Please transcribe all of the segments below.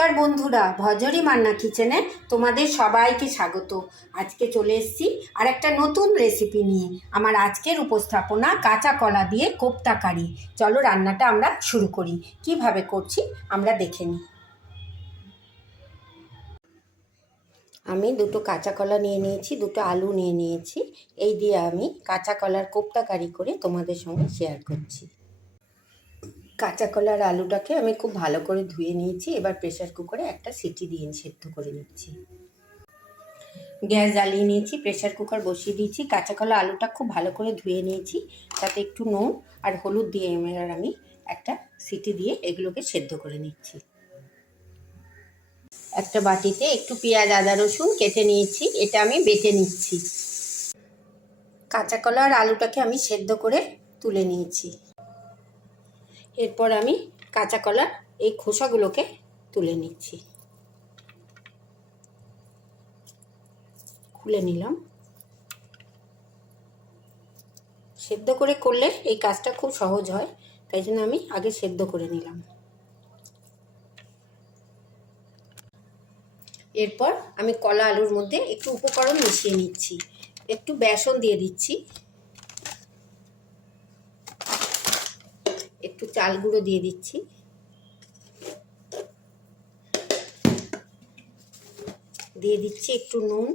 নমস্কার বন্ধুরা, ভজরি মান্না কিচেনে তোমাদের সবাইকে স্বাগত। আজকে চলে এসেছি আর একটা নতুন রেসিপি নিয়ে। আমার আজকের উপস্থাপনা কাঁচা কলা দিয়ে কোপ্তা কারি। চলো রান্নাটা আমরা শুরু করি। কিভাবে করছি আমরা দেখে নিই। আমি দুটো কাঁচা কলা নিয়ে নিয়েছি, দুটো আলু নিয়ে নিয়েছি। এই দিয়ে আমি কাঁচা কলার কোপ্তা কারি করে তোমাদের সঙ্গে শেয়ার করছি। কাঁচা কলার আলুটাকে আমি খুব ভালো করে ধুয়ে নিয়েছি। এবার প্রেসার কুকারে একটা সিটি দিয়ে সেদ্ধ করে নিচ্ছি। গ্যাস জ্বালিয়ে নিয়েছি, প্রেসার কুকার বসিয়ে দিয়েছি। কাঁচা কলা আলুটা খুব ভালো করে ধুয়ে নিয়েছি, তাতে একটু নুন আর হলুদ দিয়ে এবার আমি একটা সিটি দিয়ে এগুলোকে সেদ্ধ করে নিচ্ছি। একটা বাটিতে একটু পেঁয়াজ আদা রসুন কেটে নিয়েছি, এটা আমি বেটে নিচ্ছি। কাঁচা কলা আর আলুটাকে আমি সেদ্ধ করে তুলে নিয়েছি। এরপর আমি কাঁচা কলার এই খোসাগুলোকে তুলে নিচ্ছি। খুলে নিলাম। সেদ্ধ করে করলে এই কাজটা খুব সহজ হয়, তাই জন্য আমি আগে সেদ্ধ করে নিলাম। এরপর আমি কলা আলুর মধ্যে একটু উপকরণ মিশিয়ে নিচ্ছি। একটু বেসন দিয়ে দিচ্ছি, একটু চাল গুঁড়ো দিয়ে দিচ্ছি, দিয়ে দিচ্ছি একটু নুন।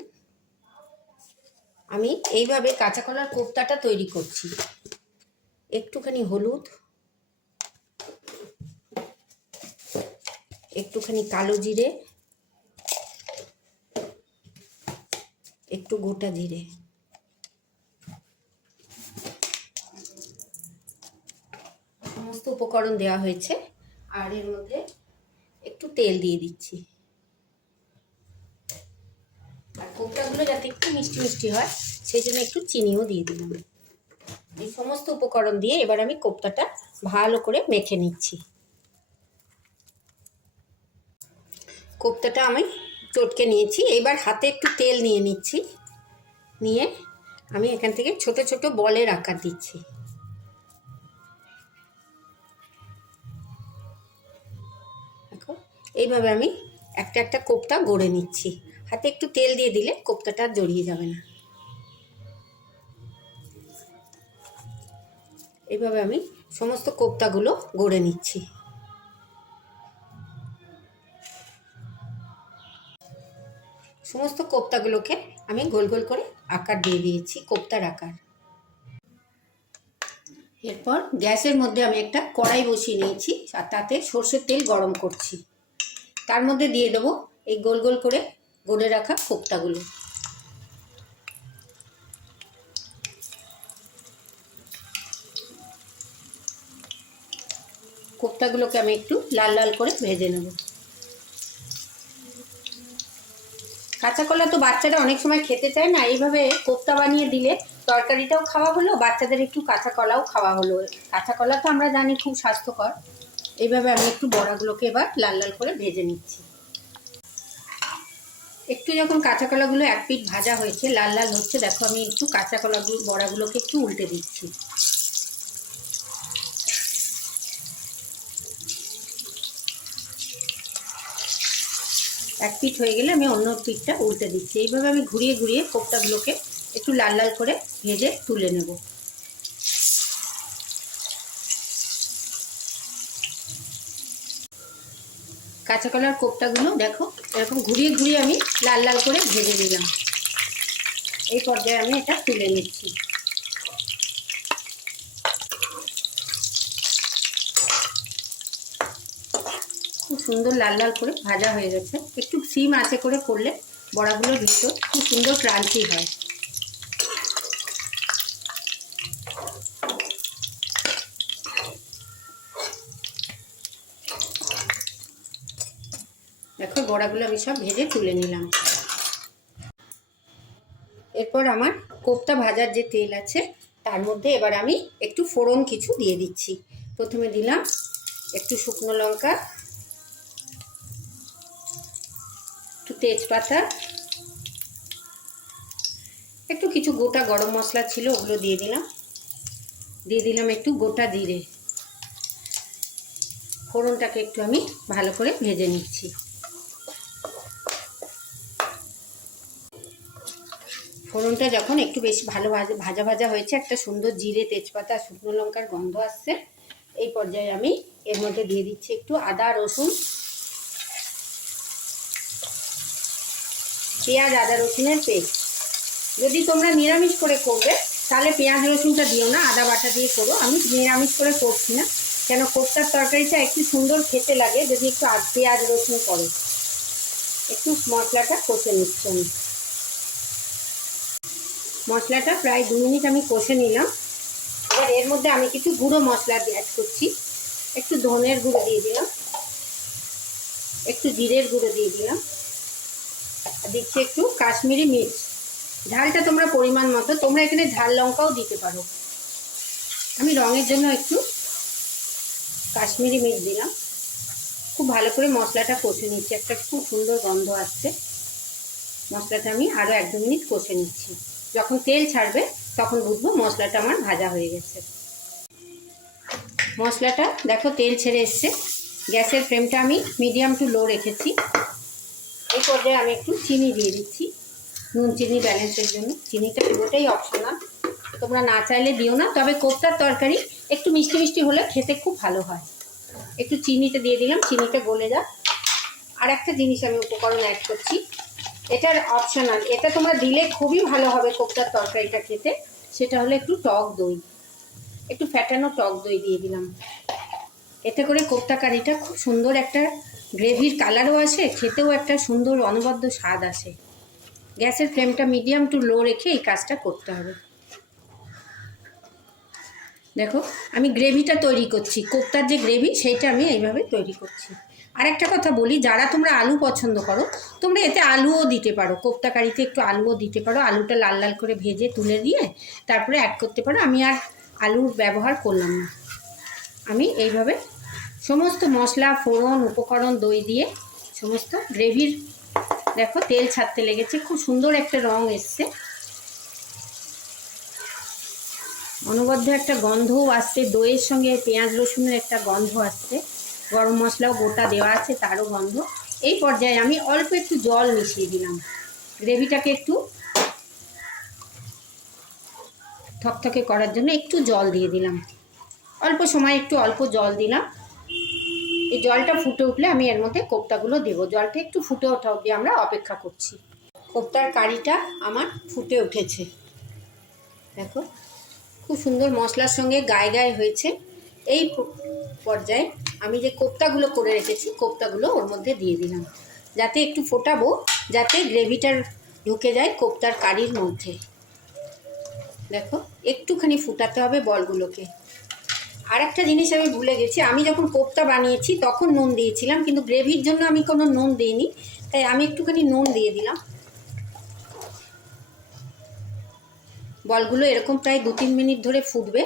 আমি এইভাবে কাঁচা কলার কোপ্তাটা তৈরি করছি। একটুখানি হলুদ, একটুখানি কালো জিরে, একটু গোটা জিরে, সমস্ত উপকরণ দেওয়া হয়েছে। আর এর মধ্যে একটু তেল দিয়ে দিচ্ছি। আর কোপ্তাগুলো যাতে একটু মিষ্টি মিষ্টি হয় সেই জন্য একটু চিনিও দিয়ে দিলাম। এই সমস্ত উপকরণ দিয়ে এবার আমি কোপ্তাটা ভালো করে মেখে নিচ্ছি। কোপ্তাটা আমি চটকে নিয়েছি। এবার হাতে একটু তেল নিয়ে নিচ্ছি, নিয়ে আমি এখান থেকে ছোট ছোট বলের আকার দিচ্ছি। দেখো, এইভাবে আমি একটা একটা কোপ্তা গড়ে নিচ্ছি। হাতে একটু তেল দিয়ে দিলে কোপ্তাটা জড়িয়ে যাবে না। এইভাবে আমি সমস্ত কোপ্তাগুলো গড়ে নিচ্ছি। সমস্ত কোপ্তাগুলোকে আমি গোল গোল করে আকার দিয়ে দিয়েছি, কোপ্তার আকার। এরপর গ্যাসের মধ্যে আমি একটা কড়াই বসিয়ে নিয়েছি আর তাতে সর্ষের তেল গরম করছি। তার মধ্যে দিয়ে দেবো এই গোল গোল করে গড়ে রাখা কোপ্তাগুলো। কোপ্তাগুলোকে আমি একটু লাল লাল করে ভেজে নেব। কাঁচা কলা তো বাচ্চারা অনেক সময় খেতে চায় না, এইভাবে কোপ্তা বানিয়ে দিলে তরকারিটাও খাওয়া হলো, বাচ্চাদের একটু কাঁচা কলাও খাওয়া হলো। কাঁচা কলা তো আমরা জানি খুব স্বাস্থ্যকর। এইভাবে আমি একটু বড়াগুলোকে এবার লাল লাল করে ভেজে নিচ্ছি। একটু যখন কাঁচা কলাগুলো এক পিঠ ভাজা হয়েছে, লাল লাল হচ্ছে, দেখো আমি একটু কাঁচা কলাগুলো বড়াগুলোকে একটু উল্টে দিচ্ছি। এক পিঠ হয়ে গেলে আমি অন্য পিঠটা উল্টে দিচ্ছি। এইভাবে আমি ঘুরিয়ে ঘুরিয়ে কোপ্তাগুলোকে একটু লাল লাল করে ভেজে তুলে নেব। কাঁচা কলার কোপ্তাগুলো দেখো এরকম ঘুরিয়ে ঘুরিয়ে আমি লাল লাল করে ভেজে নিলাম। এই পর্যায়ে আমি এটা তুলে নিচ্ছি। খুব সুন্দর লাল লাল করে ভাজা হয়ে গেছে। একটু সিম আঁচে করে করলে বড়াগুলোর ভিতর খুব সুন্দর ক্রাঞ্চি হয়। দেখো বড়াগুলো আমি সব ভেজে তুলে নিলাম। এরপর আমার কোপ্তা ভাজার যে তেল আছে তার মধ্যে এবার আমি একটু ফোড়ন কিছু দিয়ে দিচ্ছি। প্রথমে দিলাম একটু শুকনো লঙ্কা, একটু তেজপাতা, একটু কিছু গোটা গরম মশলা ছিল ওগুলো দিয়ে দিলাম। দিয়ে দিলাম একটু গোটা জিরে। ফোড়নটাকে একটু আমি ভালো করে ভেজে নিচ্ছি। ফোড়নটা যখন একটু বেশি ভালো ভাজা ভাজা হয়েছে, একটা সুন্দর জিরে, তেজপাতা, শুকনো লঙ্কার গন্ধ আসছে, এই পর্যায়ে আমি এর মধ্যে দিয়ে দিচ্ছি একটু আদা রসুন, পেঁয়াজ আদা রসুনের পেস্ট। যদি তোমরা নিরামিষ করে করবে তাহলে পেঁয়াজ রসুনটা দিও না, আদা বাটা দিয়ে করো। আমি নিরামিষ করে করছি না, কেন কোপ্তার তরকারিটা একটু সুন্দর খেতে লাগে যদি একটু পেঁয়াজ রসুন পড়ে। একটু মশলাটা কষে নিচ্ছি আমি। মশলাটা প্রায় 2 মিনিট আমি কষে নিলাম। এবার এর মধ্যে আমি কিছু গুঁড়ো মশলা অ্যাড করছি। একটু ধনের গুঁড়ো দিয়ে দিলাম, একটু জিরের গুঁড়ো দিয়ে দিলাম, আর দিচ্ছি একটু কাশ্মীরি মির্চ। ঝালটা তোমরা পরিমাণ মতো, তোমরা এখানে ঝাল লঙ্কাও দিতে পারো। আমি রঙের জন্য একটু কাশ্মীরি মির্চ দিলাম। খুব ভালো করে মশলাটা কষে নিচ্ছি, একটা খুব সুন্দর গন্ধ আসছে। মশলাটা আমি আরও 1-2 মিনিট কষে নিচ্ছি। যখন তেল ছাড়বে তখন বুঝবো মশলাটা আমার ভাজা হয়ে গেছে। মশলাটা দেখো তেল ছেড়ে এসছে। গ্যাসের ফ্লেমটা আমি মিডিয়াম টু লো রেখেছি। এই পর্যায়ে আমি একটু চিনি দিয়ে দিচ্ছি, নুন চিনি ব্যালেন্সের জন্য। চিনিটা পুরোটাই অপশনাল, তোমরা না চাইলে দিও না, তবে কোপ্তার তরকারি একটু মিষ্টি মিষ্টি হলে খেতে খুব ভালো হয়। একটু চিনিটা দিয়ে দিলাম, চিনিটা গলে যাক। আর একটা জিনিস আমি উপকরণ অ্যাড করছি, এটার অপশনাল, এটা তোমরা দিলে খুবই ভালো হবে কোপ্তার তরকারিটা খেতে। সেটা হলো একটু টক দই, একটু ফ্যাটানো টক দই দিয়ে দিলাম। এতে করে কোপ্তা কারিটা খুব সুন্দর একটা গ্রেভির কালারও আসে, খেতেও একটা সুন্দর অনবদ্য স্বাদ আসে। গ্যাসের ফ্লেমটা মিডিয়াম টু লো রেখে এই কাজটা করতে হবে। দেখো আমি গ্রেভিটা তৈরি করছি, কোপ্তার যে গ্রেভি সেইটা আমি এইভাবে তৈরি করছি। আর একটা কথা বলি, যারা তোমরা আলু পছন্দ করো তোমরা এতে আলুও দিতে পারো, কোপ্তা কারিতে একটু আলুও দিতে পারো। আলুটা লাল লাল করে ভেজে তুলে দিয়ে তারপরে অ্যাড করতে পারো। আমি আর আলুর ব্যবহার করলাম না, আমি এইভাবে সমস্ত মশলা, ফোড়ন, উপকরণ, দই দিয়ে সমস্ত গ্রেভির, দেখো তেল ছাড়তে লেগেছে, খুব সুন্দর একটা রং এসছে, অনবদ্য একটা গন্ধও আসছে। দইয়ের সঙ্গে পেঁয়াজ রসুনের একটা গন্ধ আসছে, গরম মশলাও গোটা দেওয়া আছে তারও গন্ধ। এই পর্যায়ে আমি অল্প একটু জল মিশিয়ে দিলাম, গ্রেভিটাকে একটু থকথকে করার জন্য একটু জল দিয়ে দিলাম। অল্প সময় একটু অল্প জল দিলাম। এই জলটা ফুটে উঠলে আমি এর মধ্যে কোপ্তাগুলো দেবো। জলটা একটু ফুটে ওঠা অবধি আমরা অপেক্ষা করছি। কোপ্তার কারিটা আমার ফুটে উঠেছে, দেখো খুব সুন্দর মশলার সঙ্গে গায়ে গায়ে হয়েছে। এই পর্যায়ে আমি যে কোপ্তাগুলো করে রেখেছি কোপ্তাগুলো ওর মধ্যে দিয়ে দিলাম, যাতে একটু ফোটাবো, যাতে গ্রেভিটার ঢুকে যায় কোপ্তার কারির মধ্যে। দেখো একটুখানি ফুটাতে হবে বলগুলোকে। আর একটা জিনিস আমি ভুলে গেছি, আমি যখন কোপ্তা বানিয়েছি তখন নুন দিয়েছিলাম, কিন্তু গ্রেভির জন্য আমি কোনো নুন দিইনি, তাই আমি একটুখানি নুন দিয়ে দিলাম। বলগুলো এরকম প্রায় 2-3 মিনিট ধরে ফুটবে,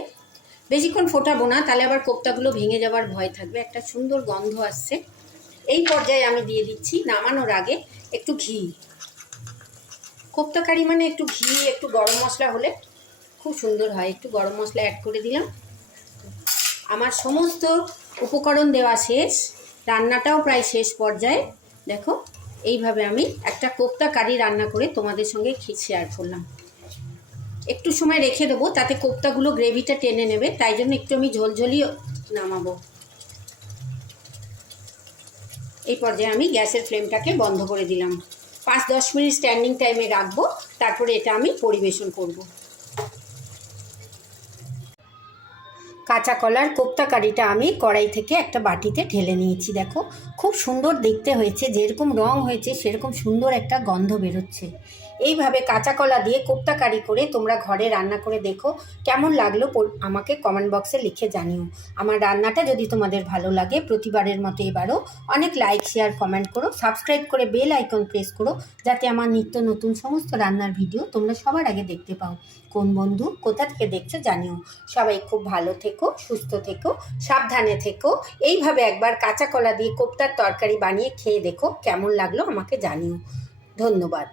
বেশিক্ষণ ফোটাবো না, তাহলে আবার কোপ্তাগুলো ভেঙে যাওয়ার ভয় থাকবে। একটা সুন্দর গন্ধ আসছে। এই পর্যায়ে আমি দিয়ে দিচ্ছি নামানোর আগে একটু ঘি। কোপ্তা কারি মানে একটু ঘি, একটু গরম মশলা হলে খুব সুন্দর হয়। একটু গরম মশলা অ্যাড করে দিলাম। আমার সমস্ত উপকরণ দেওয়া শেষ, রান্নাটাও প্রায় শেষ পর্যায়ে। দেখো এইভাবে আমি একটা কোপ্তা কারি রান্না করে তোমাদের সঙ্গে শেয়ার করলাম। একটু সময় রেখে দেবো, তাতে কোপ্তাগুলো গ্রেভিটা টেনে নেবে, তাই জন্য একটু আমি ঝোলঝোলি নামাবো। এই পর্যায়ে আমি গ্যাসের ফ্লেমটাকে বন্ধ করে দিলাম। 5-10 মিনিট স্ট্যান্ডিং টাইমে রাখবো, তারপরে এটা আমি পরিবেশন করব। কাঁচা কলার কোপ্তা কারিটা আমি কড়াই থেকে একটা বাটিতে ঢেলে নিয়েছি। দেখো খুব সুন্দর দেখতে হয়েছে, যেরকম রং হয়েছে সেরকম সুন্দর একটা গন্ধ বেরোচ্ছে। এইভাবে কাঁচা কলা দিয়ে কোপ্তা কারি করে তোমরা ঘরে রান্না করে দেখো, কেমন লাগলো আমাকে কমেন্ট বক্সে লিখে জানিও। আমার রান্নাটা যদি তোমাদের ভালো লাগে, প্রতিবারের মতো এবারও অনেক লাইক, শেয়ার, কমেন্ট করো, সাবস্ক্রাইব করে বেল আইকন প্রেস করো, যাতে আমার নিত্য নতুন সমস্ত রান্নার ভিডিও তোমরা সবার আগে দেখতে পাও। কোন বন্ধু কোথা থেকে দেখছো জানিও। সবাই খুব ভালো থেকো, সুস্থ থেকো, সাবধানে থেকো। এইভাবে একবার কাঁচা কলা দিয়ে কোপ্তার তরকারি বানিয়ে খেয়ে দেখো, কেমন লাগলো আমাকে জানিও। ধন্যবাদ।